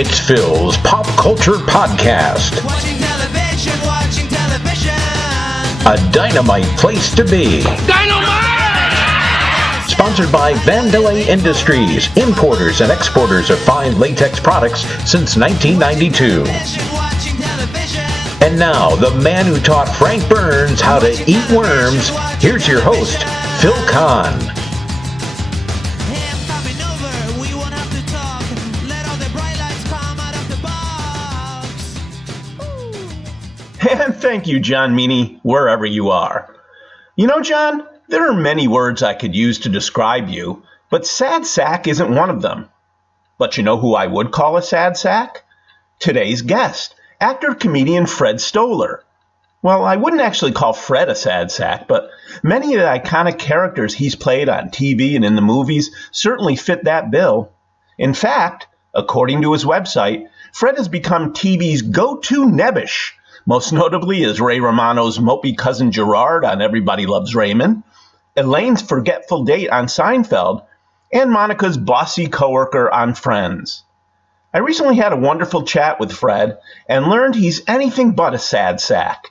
It's Phil's Pop Culture Podcast. Watching television. A dynamite place to be. Dynamite! Sponsored by Vandelay Industries, importers and exporters of fine latex products since 1992. And now, the man who taught Frank Burns how to eat worms, here's your host, Phil Kahn. And thank you, John Meany, wherever you are. You know, John, there are many words I could use to describe you, but sad sack isn't one of them. But you know who I would call a sad sack? Today's guest, actor-comedian Fred Stoller. Well, I wouldn't actually call Fred a sad sack, but many of the iconic characters he's played on TV and in the movies certainly fit that bill. In fact, according to his website, Fred has become TV's go-to nebbish, most notably as Ray Romano's mopey cousin Gerard on Everybody Loves Raymond, Elaine's forgetful date on Seinfeld, and Monica's bossy coworker on Friends. I recently had a wonderful chat with Fred and learned he's anything but a sad sack.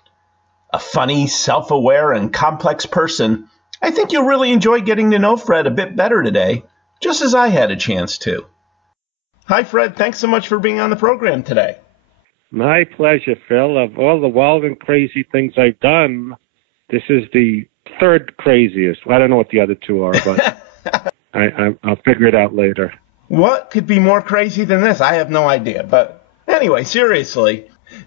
A funny, self-aware, and complex person, I think you'll really enjoy getting to know Fred a bit better today, just as I had a chance to. Hi, Fred. Thanks so much for being on the program today. My pleasure, Phil. Of all the wild and crazy things I've done, this is the third craziest. I don't know what the other two are, but I'll figure it out later. What could be more crazy than this? I have no idea. But anyway, seriously.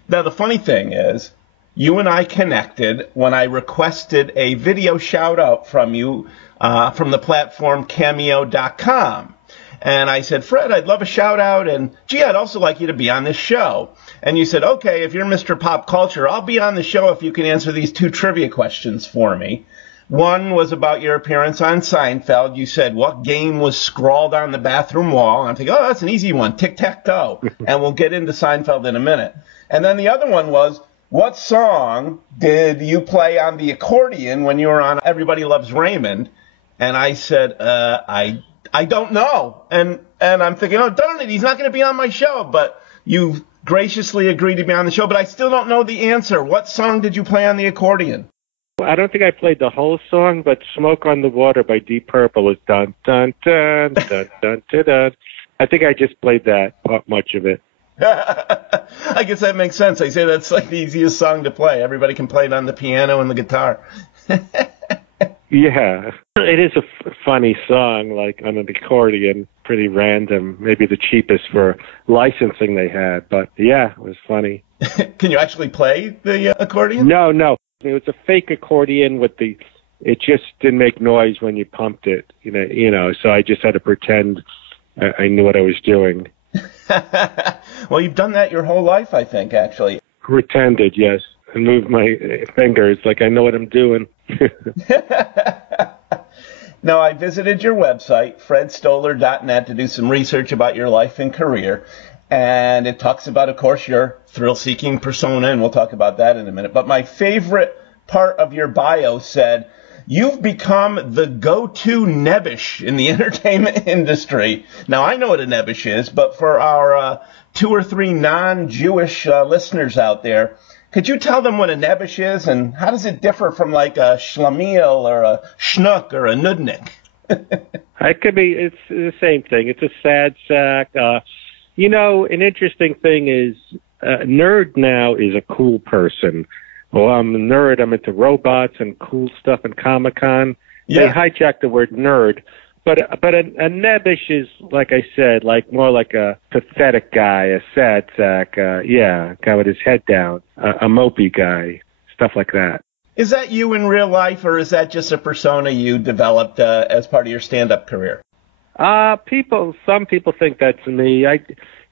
Now, the funny thing is, you and I connected when I requested a video shout-out from you from the platform Cameo.com. And I said, Fred, I'd love a shout-out, and gee, I'd also like you to be on this show. And you said, okay, if you're Mr. Pop Culture, I'll be on the show if you can answer these two trivia questions for me. One was about your appearance on Seinfeld. You said, what game was scrawled on the bathroom wall? And I'm thinking, oh, that's an easy one, tic-tac-toe. And we'll get into Seinfeld in a minute. And then the other one was, what song did you play on the accordion when you were on Everybody Loves Raymond? And I said, I don't know. And I'm thinking, oh, darn it, he's not going to be on my show. But you graciously agreed to be on the show, but I still don't know the answer. What song did you play on the accordion? I don't think I played the whole song, but Smoke on the Water by Deep Purple was dun, dun, dun, dun, dun, dun, dun. I think I just played that, not much of it. I guess that makes sense. I say that's like the easiest song to play. Everybody can play it on the piano and the guitar. Yeah, it is a funny song, like on an accordion, pretty random, maybe the cheapest for licensing they had, but yeah, it was funny. Can you actually play the accordion? No. It was a fake accordion it just didn't make noise when you pumped it, you know, so I just had to pretend I knew what I was doing. Well, you've done that your whole life, I think, actually. Pretended, yes, and moved my fingers like I know what I'm doing. Now, I visited your website, fredstoller.net, to do some research about your life and career. And it talks about, of course, your thrill-seeking persona, and we'll talk about that in a minute. But my favorite part of your bio said, you've become the go-to nebbish in the entertainment industry. Now, I know what a nebbish is, but for our 2 or 3 non-Jewish listeners out there, could you tell them what a nebbish is, and how does it differ from like a schlemiel or a schnook or a nudnik? It's the same thing. It's a sad sack. An interesting thing is nerd now is a cool person. Well, I'm a nerd. I'm into robots and cool stuff and Comic-Con. Yeah. They hijacked the word nerd. But a nebbish is, like I said, like more like a pathetic guy, a sad sack, guy with his head down, a mopey guy, stuff like that. Is that you in real life, or is that just a persona you developed as part of your stand-up career? Some people think that's me.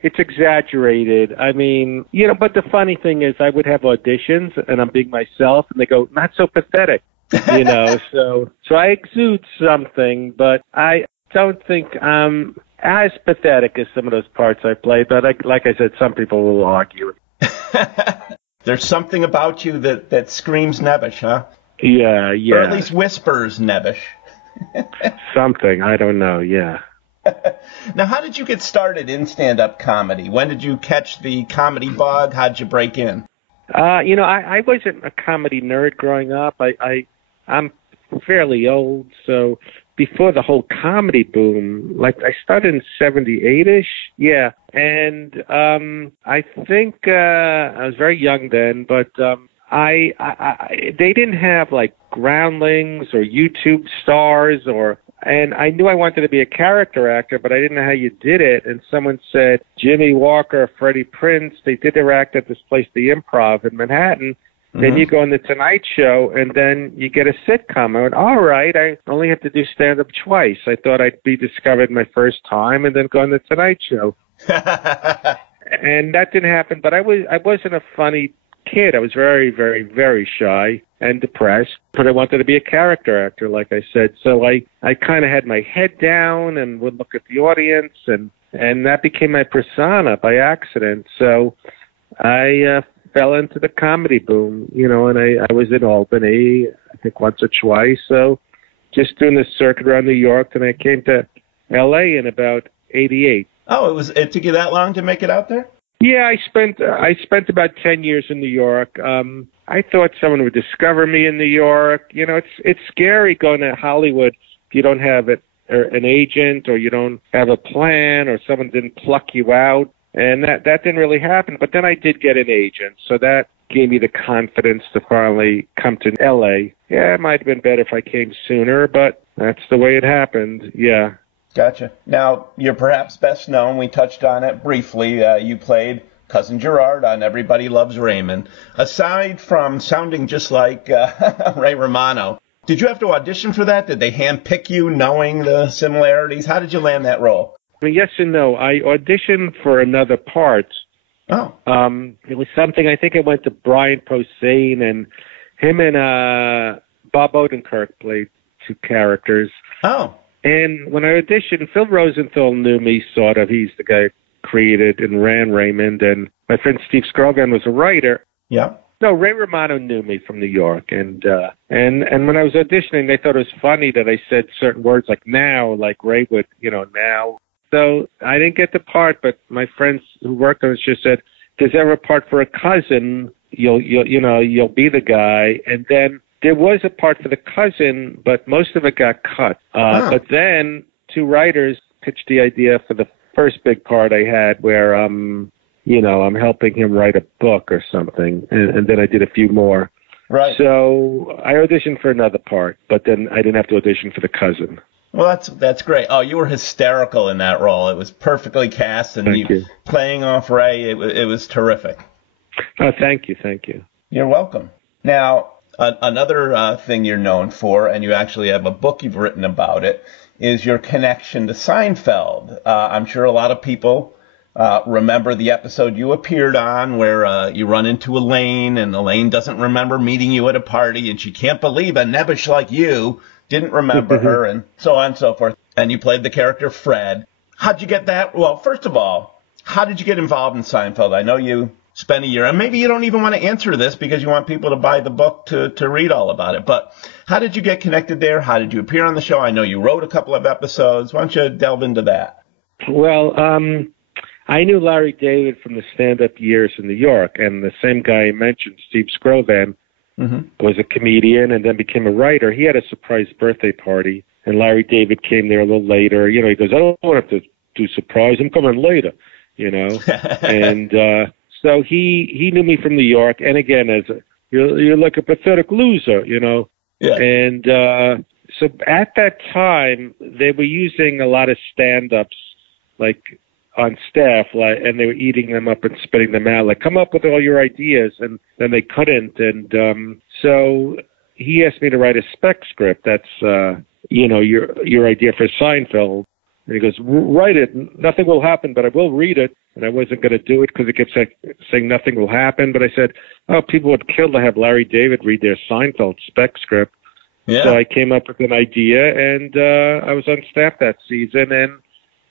It's exaggerated. I mean, but the funny thing is I would have auditions and I'm being myself and they go, not so pathetic. So I exude something, but I don't think I'm as pathetic as some of those parts I play. But like I said, some people will argue. There's something about you that screams nebbish, huh? Yeah. Or at least whispers nebbish. Something, I don't know, yeah. Now, how did you get started in stand-up comedy? When did you catch the comedy bug? How'd you break in? I wasn't a comedy nerd growing up. I'm fairly old, so before the whole comedy boom, like I started in 78-ish, yeah. And I think I was very young then, but they didn't have like Groundlings or YouTube stars and I knew I wanted to be a character actor, but I didn't know how you did it. And someone said, Jimmy Walker, Freddie Prinze, they did their act at this place, the Improv in Manhattan. Then you go on the Tonight Show, and then you get a sitcom. I went, all right, I only have to do stand-up twice. I thought I'd be discovered my first time and then go on the Tonight Show. And that didn't happen, but I wasn't a funny kid. I was very, very, very shy and depressed, but I wanted to be a character actor, like I said. So I kind of had my head down and would look at the audience, and that became my persona by accident. So I fell into the comedy boom, and I was in Albany, I think once or twice. So just doing the circuit around New York, and I came to L.A. in about 88. Oh, it took you that long to make it out there? Yeah, I spent about 10 years in New York. I thought someone would discover me in New York. It's scary going to Hollywood if you don't have an agent, or you don't have a plan, or someone didn't pluck you out. And that didn't really happen. But then I did get an agent, so that gave me the confidence to finally come to L.A. Yeah, it might have been better if I came sooner, but that's the way it happened. Yeah. Gotcha. Now, you're perhaps best known, we touched on it briefly, you played Cousin Gerard on Everybody Loves Raymond. Aside from sounding just like Ray Romano, did you have to audition for that? Did they handpick you knowing the similarities? How did you land that role? Yes and no. I auditioned for another part. Oh. It was something, I think I went to Brian Posehn, and him and Bob Odenkirk played two characters. Oh. And when I auditioned, Phil Rosenthal knew me, sort of. He's the guy who created and ran Raymond, and my friend Steve Scrogan was a writer. Yeah. No, Ray Romano knew me from New York, and when I was auditioning, they thought it was funny that I said certain words like now, like Ray would, now. So I didn't get the part, but my friends who worked on it just said, "There's ever a part for a cousin, you'll be the guy." And then there was a part for the cousin, but most of it got cut. But then two writers pitched the idea for the first big part I had, where I'm helping him write a book or something, and then I did a few more. Right. So I auditioned for another part, but then I didn't have to audition for the cousin. Well, that's great. Oh, you were hysterical in that role. It was perfectly cast, and Thank you. Playing off Ray, it was terrific. Oh, thank you. You're welcome. Now, another thing you're known for, and you actually have a book you've written about it, is your connection to Seinfeld. I'm sure a lot of people remember the episode you appeared on where you run into Elaine, and Elaine doesn't remember meeting you at a party, and she can't believe a nebbish like you didn't remember her, and so on and so forth. And you played the character Fred. How'd you get that? Well, first of all, how did you get involved in Seinfeld? I know you spent a year, and maybe you don't even want to answer this because you want people to buy the book to read all about it. But how did you get connected there? How did you appear on the show? I know you wrote a couple of episodes. Why don't you delve into that? Well, I knew Larry David from the stand-up years in New York, and the same guy I mentioned, Steve Scrovan, was a comedian and then became a writer. He had a surprise birthday party, and Larry David came there a little later. He goes, "I don't have to do surprise. I'm coming later," And so he knew me from New York, and again, you're like a pathetic loser, Yeah. And so at that time, they were using a lot of stand-ups, like on staff, and they were eating them up and spitting them out, like, come up with all your ideas, and then they couldn't. And so he asked me to write a spec script. That's, your idea for Seinfeld. And he goes, write it. Nothing will happen, but I will read it. And I wasn't going to do it because it kept saying nothing will happen. But I said, people would kill to have Larry David read their Seinfeld spec script. Yeah. So I came up with an idea, and I was on staff that season, and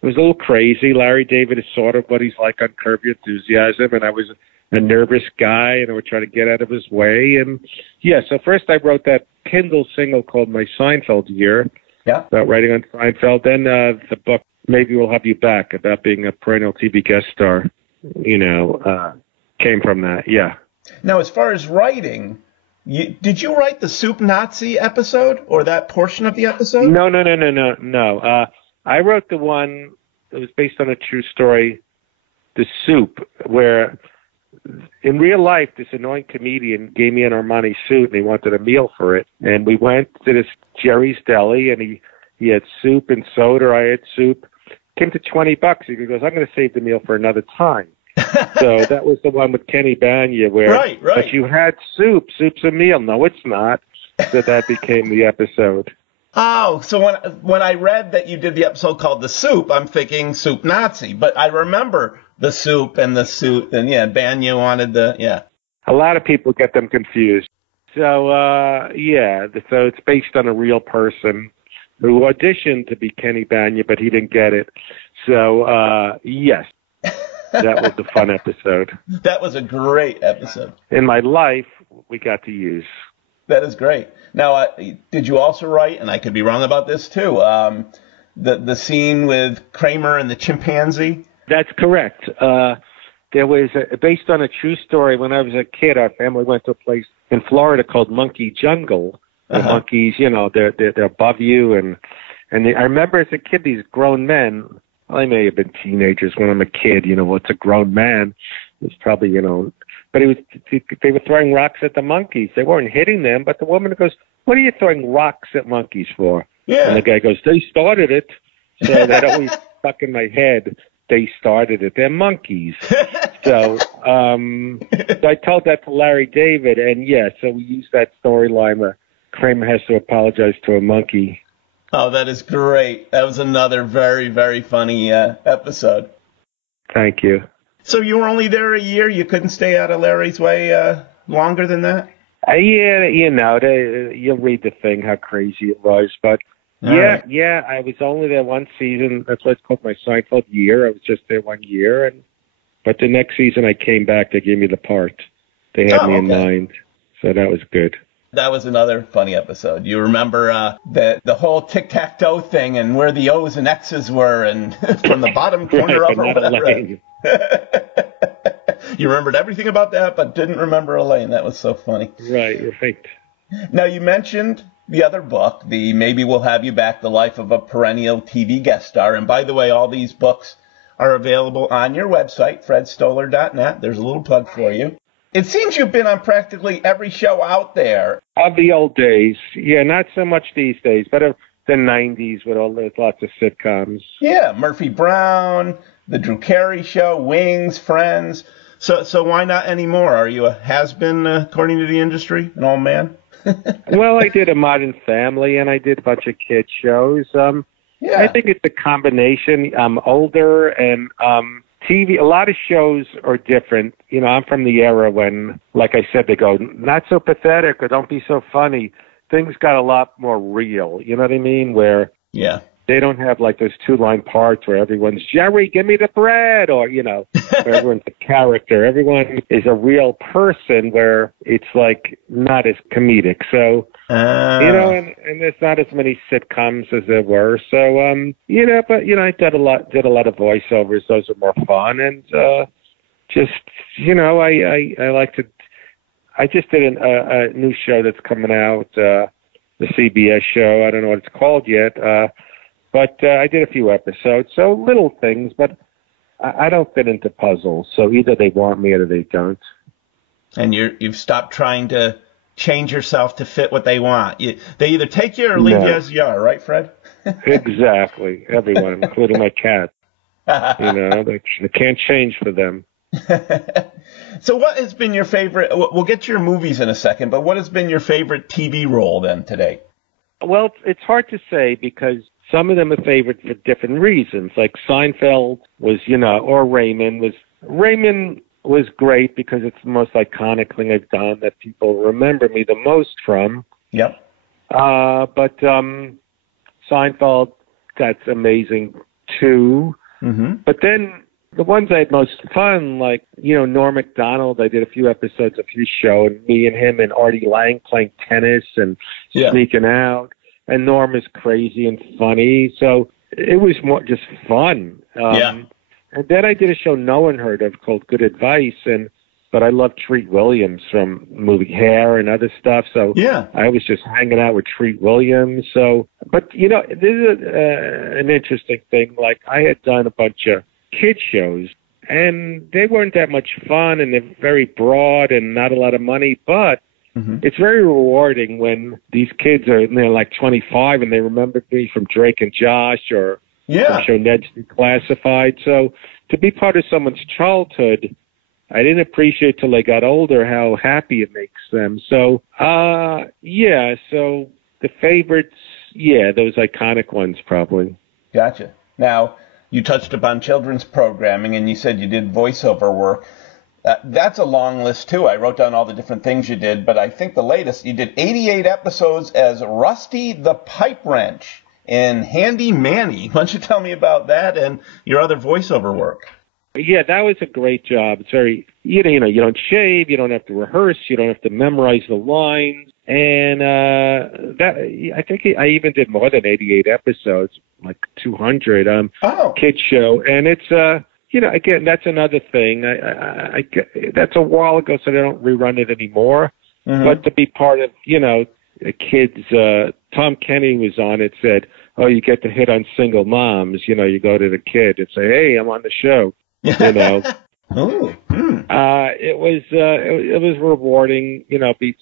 it was a little crazy. Larry David is sort of what he's like on Curb Your Enthusiasm, and I was a nervous guy, and I would try to get out of his way. And, so first I wrote that Kindle single called My Seinfeld Year, about writing on Seinfeld. Then the book Maybe We'll Have You Back, about being a perennial TV guest star, came from that. Yeah. Now, as far as writing, did you write the Soup Nazi episode or that portion of the episode? No. I wrote the one that was based on a true story, The Soup, where in real life, this annoying comedian gave me an Armani suit and he wanted a meal for it. And we went to this Jerry's Deli and he had soup and soda. I had soup. Came to $20. He goes, I'm going to save the meal for another time. So that was the one with Kenny Banya where right. But you had soup. Soup's a meal. No, it's not. So that became the episode. Oh, so when I read that you did the episode called The Soup, I'm thinking Soup Nazi. But I remember the soup and the suit, and Banya wanted A lot of people get them confused. So, so it's based on a real person who auditioned to be Kenny Banya, but he didn't get it. So, yes, that was a fun episode. That was a great episode. In my life, we got to use. That is great. Now, did you also write, and I could be wrong about this too, the scene with Kramer and the chimpanzee? That's correct. There was, based on a true story, when I was a kid, our family went to a place in Florida called Monkey Jungle. The monkeys, they're above you. And I remember as a kid, these grown men, well, they may have been teenagers when I'm a kid, what's a grown man? It's probably, but they were throwing rocks at the monkeys. They weren't hitting them, but the woman goes, what are you throwing rocks at monkeys for? Yeah. And the guy goes, they started it. So that always stuck in my head. They started it. They're monkeys. So I told that to Larry David, and so we used that storyline where Kramer has to apologize to a monkey. Oh, that is great. That was another very, very funny episode. Thank you. So you were only there a year? You couldn't stay out of Larry's way longer than that? You'll read the thing, how crazy it was. But, right. I was only there one season. That's why it's called my Seinfeld year. I was just there 1 year. But the next season I came back, they gave me the part. They had me in mind. So that was good. That was another funny episode. You remember the whole tic-tac-toe thing and where the O's and X's were and from the bottom corner right, up or whatever. You remembered everything about that, but didn't remember Elaine. That was so funny. Right, you're right. Now, you mentioned the other book, the Maybe We'll Have You Back, The Life of a Perennial TV Guest Star. And by the way, all these books are available on your website, fredstoller.net. There's a little plug for you. It seems you've been on practically every show out there. Of the old days. Yeah, not so much these days, but of the 90s with lots of sitcoms. Yeah, Murphy Brown, The Drew Carey Show, Wings, Friends. So why not anymore? Are you a has-been, according to the industry, an old man? Well, I did a Modern Family, and I did a bunch of kid shows. I think it's a combination. I'm older, and TV, a lot of shows are different. I'm from the era when, like I said, they go, not so pathetic or don't be so funny. Things got a lot more real. You know what I mean? Where they don't have like those two-line parts where everyone's, Jerry, give me the bread, or, where everyone's a character. Everyone is a real person where it's like not as comedic. So, and there's not as many sitcoms as there were. So, but, I did a lot of voiceovers. Those are more fun. And I like to, I just did a new show that's coming out, the CBS show. I don't know what it's called yet. But I did a few episodes, so little things, but I don't fit into puzzles. So either they want me or they don't. And you've stopped trying to change yourself to fit what they want. They either take you or leave you as you are, right, Fred? Exactly. Everyone, including my cat. They can't change for them. So what has been your favorite? We'll get to your movies in a second, but what has been your favorite TV role then today? Well, it's hard to say because some of them are favored for different reasons. Like Seinfeld was, or Raymond was great because it's the most iconic thing I've done that people remember me the most from. Yep. But Seinfeld, that's amazing too. Mm-hmm. But then the ones I had most fun, like, Norm Macdonald, I did a few episodes of his show, and me and him and Artie Lang playing tennis and sneaking out. And Norm is crazy and funny. So it was more just fun. Yeah. And then I did a show no one heard of called Good Advice, but I love Treat Williams from movie Hair and other stuff. So Yeah. I was just hanging out with Treat Williams. So, but you know, this is an interesting thing. Like I had done a bunch of kid shows, and they weren't that much fun, and they're very broad and not a lot of money. But it's very rewarding when these kids they're like 25 and they remember me from Drake and Josh or Yeah. show Ned's Declassified. So to be part of someone's childhood, I didn't appreciate till they got older how happy it makes them. So, yeah, so the favorites, yeah, those iconic ones probably. Gotcha. Now, you touched upon children's programming, and you said you did voiceover work. That's a long list, too. I wrote down all the different things you did, but I think the latest, you did 88 episodes as Rusty the Pipe Wrench in Handy Manny. Why don't you tell me about that and your other voiceover work? Yeah, that was a great job. It's very, you know, you don't shave, you don't have to rehearse, you don't have to memorize the lines. And that I think I even did more than 88 episodes, like 200 kid show. And it's, you know, again, that's another thing. I that's a while ago, so they don't rerun it anymore. But to be part of, you know, the kids, Tom Kenny was on it, said, oh, you get to hit on single moms. You know, you go to the kid and say, hey, I'm on the show. You know, it was rewarding, you know, be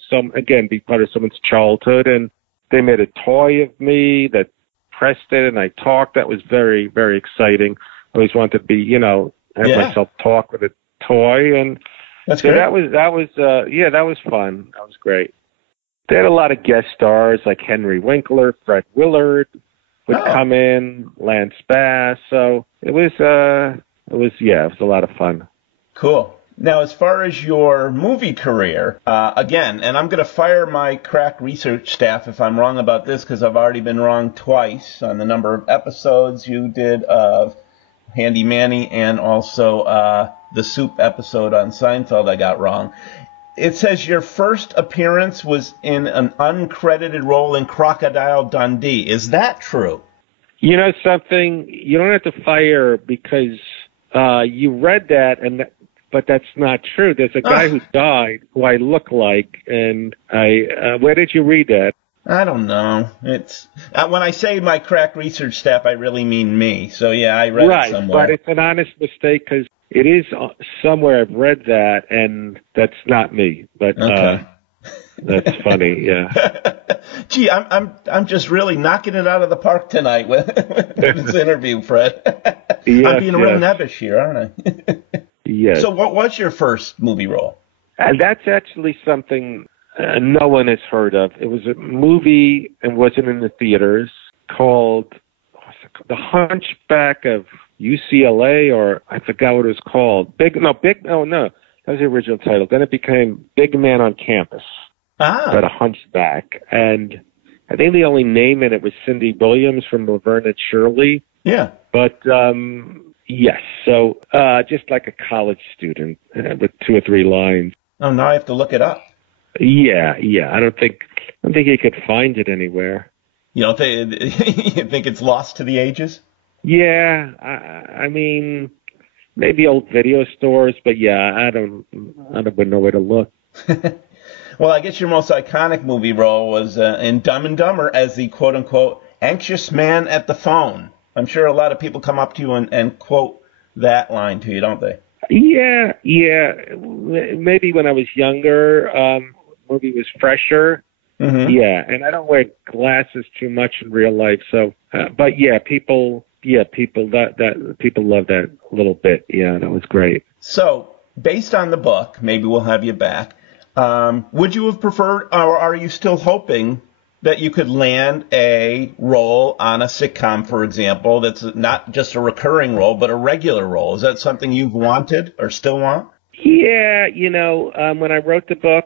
part of someone's childhood. And they made a toy of me that pressed it and I talked. That was very, very exciting. I always wanted to be, you know, have myself talk with a toy. And that's so great. that was fun. That was great. They had a lot of guest stars like Henry Winkler, Fred Willard would come in, Lance Bass. So it was a lot of fun. Cool. Now, as far as your movie career, again, and I'm going to fire my crack research staff if I'm wrong about this, because I've already been wrong twice on the number of episodes you did of Handy Manny and also the Soup episode on Seinfeld I got wrong. It says your first appearance was in an uncredited role in Crocodile Dundee. Is that true? You know something? You don't have to fire because you read that, but that's not true. There's a guy who died who I look like, and where did you read that? I don't know. It's when I say my crack research staff, I really mean me. So yeah, I read it somewhere. But it's an honest mistake because it is somewhere I've read that, and that's not me. But that's funny. Yeah. Gee, I'm just really knocking it out of the park tonight with this interview, Fred. I'm being real nebbish here, aren't I? Yes. So what was your first movie role? And that's actually something no one has heard of. It was a movie and wasn't in the theaters called The Hunchback of UCLA, or I forgot what it was called. No, that was the original title. Then it became Big Man on Campus. But a hunchback. And I think the only name in it was Cindy Williams from Laverne and Shirley. Yeah. But yes, so just like a college student with 2 or 3 lines. Oh, now I have to look it up. Yeah. I don't think you could find it anywhere. You don't think you think it's lost to the ages? Yeah, I mean, maybe old video stores, but yeah, I don't know where to look. Well, I guess your most iconic movie role was in Dumb and Dumber as the quote-unquote anxious man at the phone. I'm sure a lot of people come up to you and quote that line to you, don't they? Yeah. Maybe when I was younger, movie was fresher. Mm-hmm. Yeah, and I don't wear glasses too much in real life, so. But yeah, people love that a little bit. Yeah, that was great. So, based on the book, maybe we'll have you back. Would you have preferred, or are you still hoping that you could land a role on a sitcom, for example, that's not just a recurring role, but a regular role? Is that something you've wanted or still want? Yeah, when I wrote the book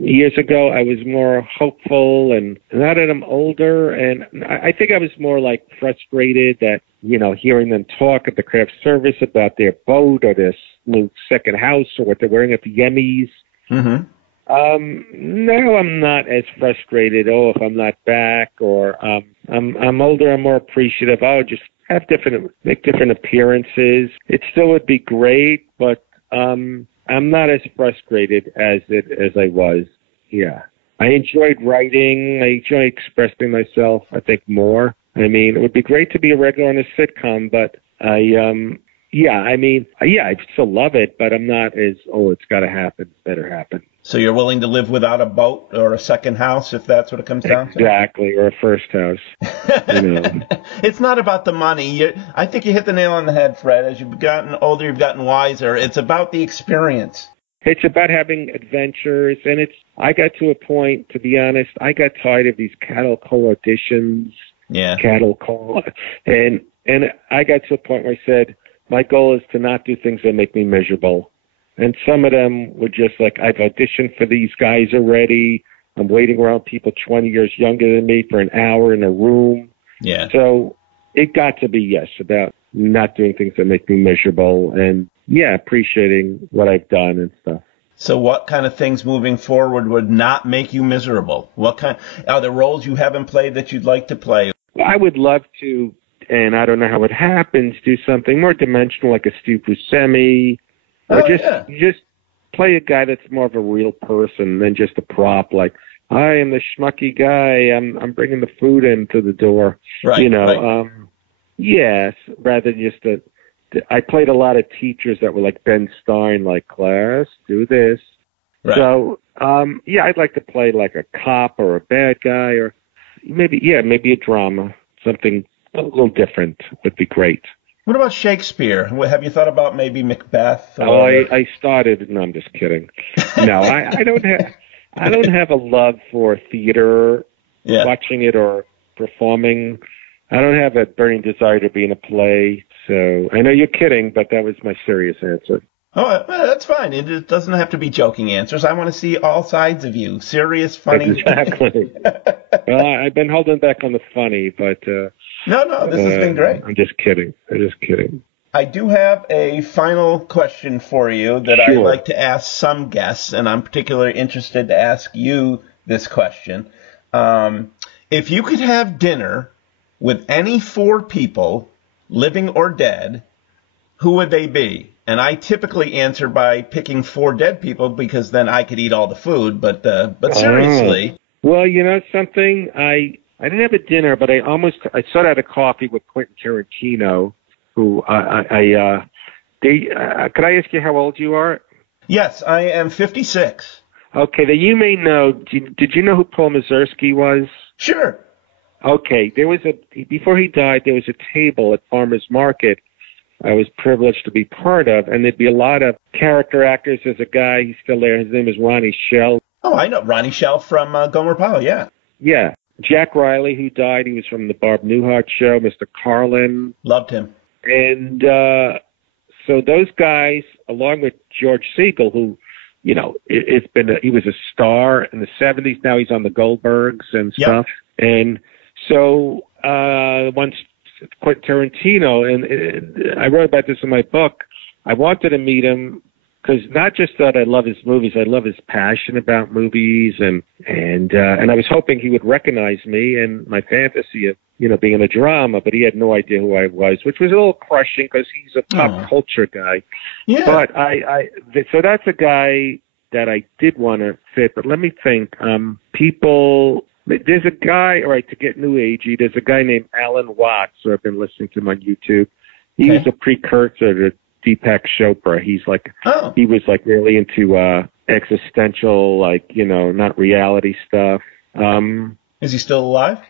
years ago, I was more hopeful, and now that I'm older, and I think I was more like frustrated that, hearing them talk at the craft service about their boat or their new second house or what they're wearing at the Emmys. Mm-hmm. No, I'm not as frustrated. Oh, if I'm not back, or I'm older, I'm more appreciative. I'll just make different appearances. It still would be great, but I'm not as frustrated as I was. Yeah, I enjoyed writing. I enjoy expressing myself. I think more. I mean, it would be great to be a regular on a sitcom, but I still love it, but I'm not as, it's got to happen, better happen. So you're willing to live without a boat or a second house if that's what it comes down to? Exactly, or a first house. It's not about the money. I think you hit the nail on the head, Fred. As you've gotten older, you've gotten wiser. It's about the experience. It's about having adventures, and I got to a point, to be honest, I got tired of these cattle call auditions. Yeah. Cattle call. And I got to a point where I said, my goal is to not do things that make me miserable. And some of them were just like, I've auditioned for these guys already. I'm waiting around people 20 years younger than me for an hour in a room. Yeah. So it got to be, yes, about not doing things that make me miserable and, appreciating what I've done and stuff. So what kind of things moving forward would not make you miserable? What are there roles you haven't played that you'd like to play? I would love to, and I don't know how it happens, do something more dimensional like a Stu Buscemi, or just play a guy that's more of a real person than just a prop. Like, I am the schmucky guy. I'm bringing the food into the door. Right. Right. Yes, rather than just I played a lot of teachers that were like Ben Stein, like, class, do this. Right. So, I'd like to play like a cop or a bad guy, or maybe a drama, something a little different would be great. What about Shakespeare? Have you thought about maybe Macbeth? I started. No, I'm just kidding. No, I don't have a love for theater, watching it or performing. I don't have a burning desire to be in a play. So I know you're kidding, but that was my serious answer. Oh, that's fine. It doesn't have to be joking answers. I want to see all sides of you. Serious, funny. Exactly. Well, I've been holding back on the funny, but... No, this has been great. I'm just kidding. I do have a final question for you that I like to ask some guests, and I'm particularly interested to ask you this question. If you could have dinner with any 4 people, living or dead, who would they be? And I typically answer by picking 4 dead people because then I could eat all the food. But seriously. Well, you know something? I didn't have a dinner, but I sort of had a coffee with Quentin Tarantino, who could I ask you how old you are? Yes, I am 56. Okay, then you may know. Did you know who Paul Mazursky was? Sure. Okay, before he died, there was a table at Farmer's Market I was privileged to be part of, and there'd be a lot of character actors. There's a guy, he's still there, his name is Ronnie Shell. Oh, I know Ronnie Shell from Gomer Pyle, yeah. Yeah. Jack Riley, who died, he was from the Barb Newhart show, Mr. Carlin. Loved him. And so those guys, along with George Siegel, who, he was a star in the 70s. Now he's on the Goldbergs and stuff. And so once Quentin Tarantino, and I wrote about this in my book, I wanted to meet him because not just that I love his movies, I love his passion about movies, and I was hoping he would recognize me and my fantasy of being in a drama, but he had no idea who I was, which was a little crushing because he's a pop culture guy. Yeah. But so that's a guy that I did want to fit. But let me think. There's a guy, all right, to get new agey, there's a guy named Alan Watts, who I've been listening to him on YouTube. He was a precursor to Deepak Chopra. He was like really into existential, not reality stuff. Is he still alive?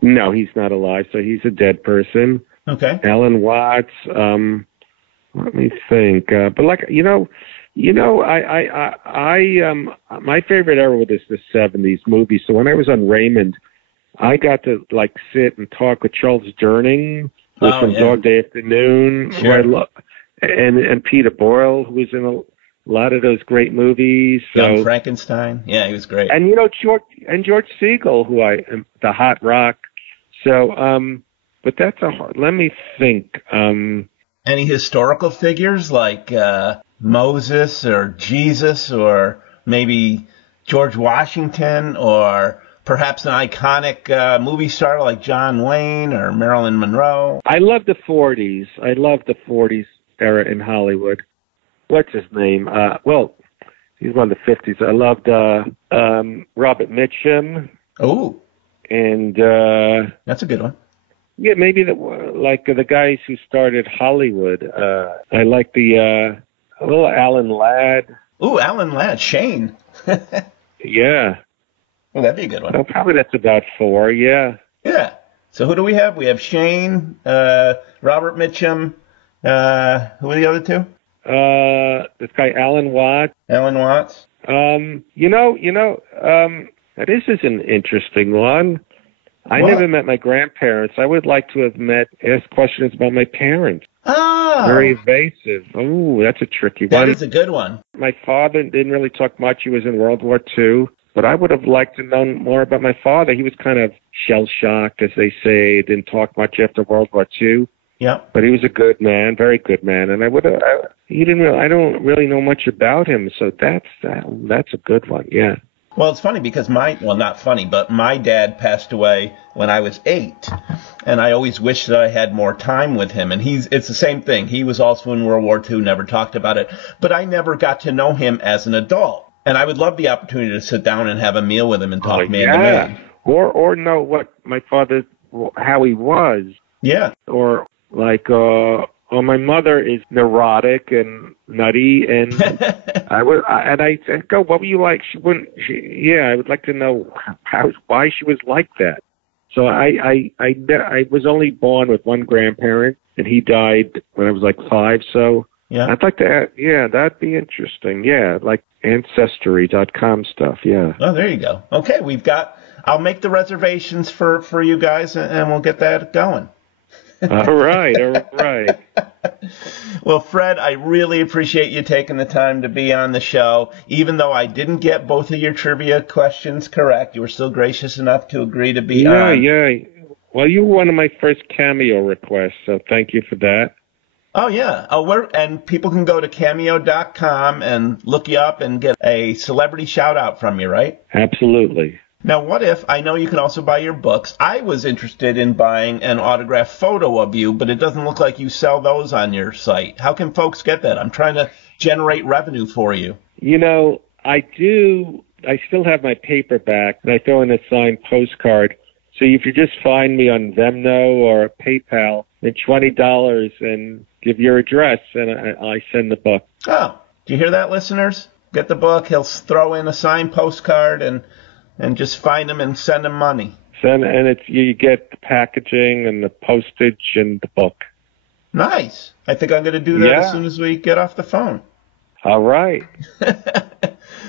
No, he's not alive, so he's a dead person. Okay. Alan Watts, let me think. But my favorite era was the 70s movies. So when I was on Raymond, I got to sit and talk with Charles Durning, who was from Dog Day Afternoon, who I love, and Peter Boyle, who was in a lot of those great movies. Young Frankenstein. Yeah, he was great. And George Siegel, the Hot Rock. So, but that's let me think. Any historical figures like Moses or Jesus or maybe George Washington, or perhaps an iconic movie star like John Wayne or Marilyn Monroe? I love the 40s. I love the 40s era in Hollywood. What's his name? Well, he's one of the 50s. I loved Robert Mitchum. Oh, And that's a good one. yeah, maybe the guys who started Hollywood. I like the little Alan Ladd. Ooh, Alan Ladd, Shane. Yeah. Well, that'd be a good one. Well, probably that's about 4, yeah. Yeah. So who do we have? We have Shane, Robert Mitchum. Who are the other two? This guy Alan Watts. Alan Watts. This is an interesting one. I What? never met my grandparents. I would like to have asked questions about my parents. Oh, Very evasive. Oh, that's a tricky that one. is a good one. My father didn't really talk much. He was in World War II. But I would have liked to know more about my father. He was kind of shell-shocked, as they say. Didn't talk much after World War II. Yeah. But he was a good man, very good man. And I don't really know much about him. So that's a good one, yeah. Well, it's funny because not funny, but my dad passed away when I was 8, and I always wished that I had more time with him. And it's the same thing. He was also in World War II, never talked about it, but I never got to know him as an adult. And I would love the opportunity to sit down and have a meal with him and talk man to man. Or know what my father, how he was. Yeah. Or like, my mother is neurotic and nutty, and I said, "Go, what were you like?" I would like to know why she was like that. So I was only born with one grandparent, and he died when I was like 5. So yeah, I'd like to, that'd be interesting. Yeah, like Ancestry.com stuff. Yeah. Oh, there you go. Okay, I'll make the reservations for you guys, and we'll get that going. All right. Well, Fred, I really appreciate you taking the time to be on the show. Even though I didn't get both of your trivia questions correct, you were still gracious enough to agree to be on. Yeah. Well, you were one of my first cameo requests, so thank you for that. Oh, yeah. And people can go to cameo.com and look you up and get a celebrity shout-out from you, right? Absolutely. Now, what if, I know you can also buy your books. I was interested in buying an autographed photo of you, but it doesn't look like you sell those on your site. How can folks get that? I'm trying to generate revenue for you. I do. I still have my paperback, and I throw in a signed postcard. So if you just find me on Venmo or PayPal, then $20 and give your address, and I send the book. Oh, do you hear that, listeners? Get the book. He'll throw in a signed postcard and just find them and send them money. You get the packaging and the postage and the book. Nice. I think I'm going to do that as soon as we get off the phone. All right.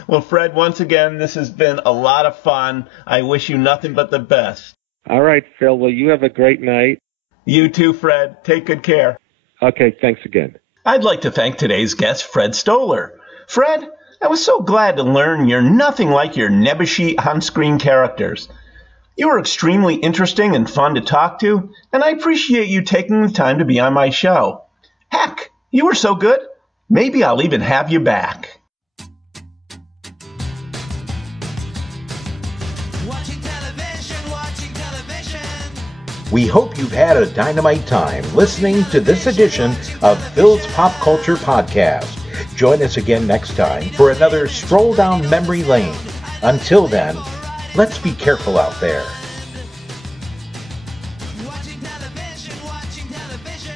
Well, Fred, once again, this has been a lot of fun. I wish you nothing but the best. All right, Phil. Well, you have a great night. You too, Fred. Take good care. Okay, thanks again. I'd like to thank today's guest, Fred Stoller. Fred, I was so glad to learn you're nothing like your nebbishy on-screen characters. You were extremely interesting and fun to talk to, and I appreciate you taking the time to be on my show. Heck, you were so good, maybe I'll even have you back. Watching television. We hope you've had a dynamite time listening to this edition of Phil's Pop Culture Podcast. Join us again next time for another stroll down memory lane. Until then, let's be careful out there. Watching television. Watching television.